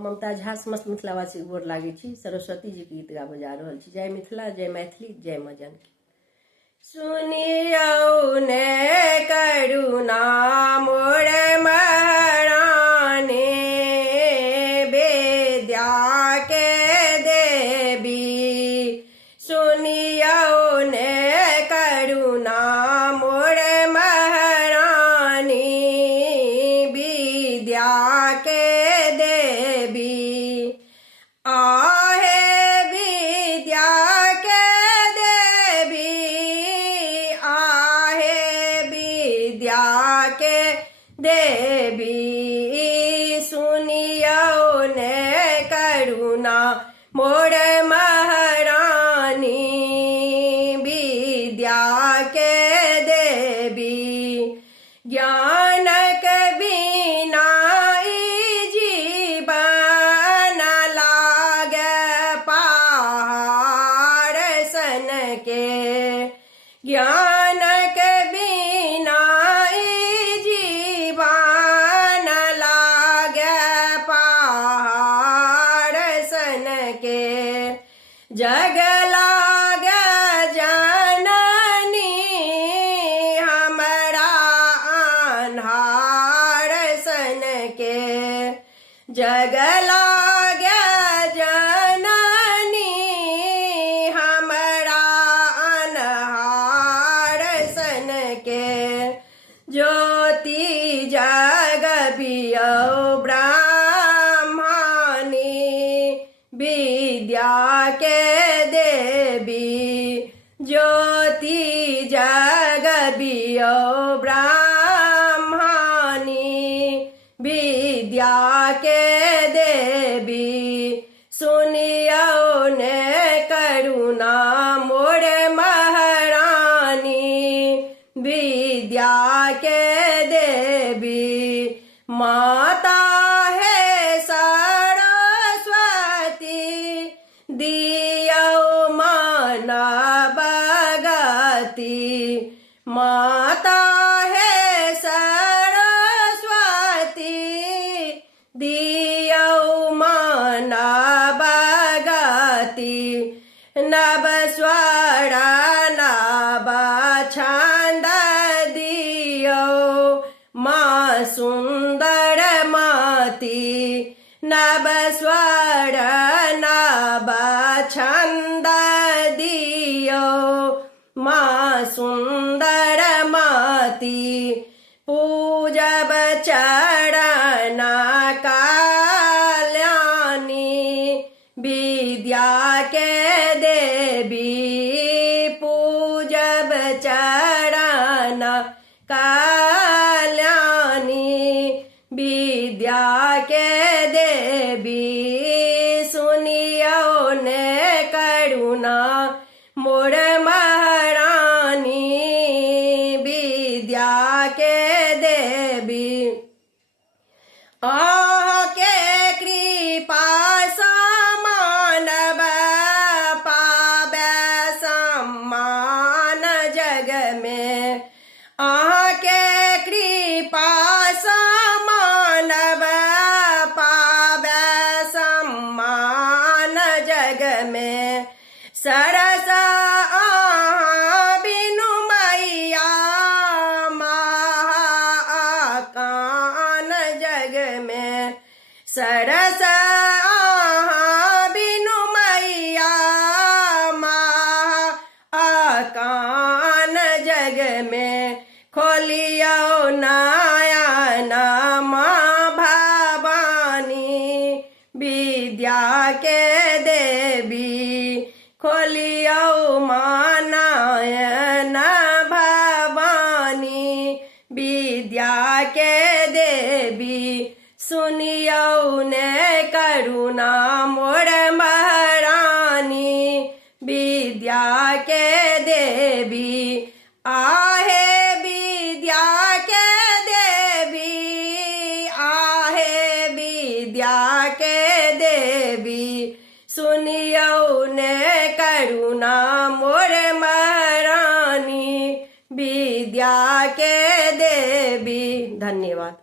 ममता झा समस्त मिथिलावासी गोर लागे छी। सरस्वती जी के गीत गाबे जा रहल छी। जय मिथिला, जय मैथिली, जय मां जानकी। सुनियौ ने करुणा मोर महारानी, विद्या के देवी। सुनियौ ने करुणा मोर महारानी, विद्या के देवी। आहे विद्या के देवी, आहे विद्या के देवी। सुनियौ ने करुणा मोर महारानी, विद्या के देवी। ज्ञान के बिना जीवन लागे पहाड़ सन के। ज्ञान के बिना जीवन लागे पहाड़ सन के। जग लागे जननी हमरा अन्हार सन के। जग लागे जननी हमरा अन्हार सन के। ज्योति जग पियो ब्रह्मानी, विद्या के देवी। ज्योति जग पियो ब्रह्मानी, विद्या के देवी। सुनियौ ने करुणा मोर महारानी, विद्या के देवी। माता है सरस्वती, दियौ मन भगति। माता है सरस्वती, दियौ मन भगति। नव स्वर नव छंद दियौ मां सुंदर मति। नव स्वर नव छंद दियौ मां सुंदर मति। पूजब चरण कल्याणी, विद्या के देवी। पूजब चरण कल्याणी, विद्या के देवी। सुनियौ ने करुणा मोर महारानी, विद्या के देवी। आके कृपा समानव पावे सम्मान जग में। आके कृपा समानव पावे सम्मान जग में। सरस बिनु मैया महाकान जग में। सरस बिनु मैया महाकान जग में। खोलियौ नयन मां भवानी, विद्या के देवी। खोलियौ मां नयन भवानी, विद्या के देवी। सुनियौ ने करुणा मोर महारानी, विद्या के देवी। आहे विद्या के देवी, आहे विद्या के देवी। सुनियौ ने करुणा मोर महारानी, विद्या के देवी। धन्यवाद।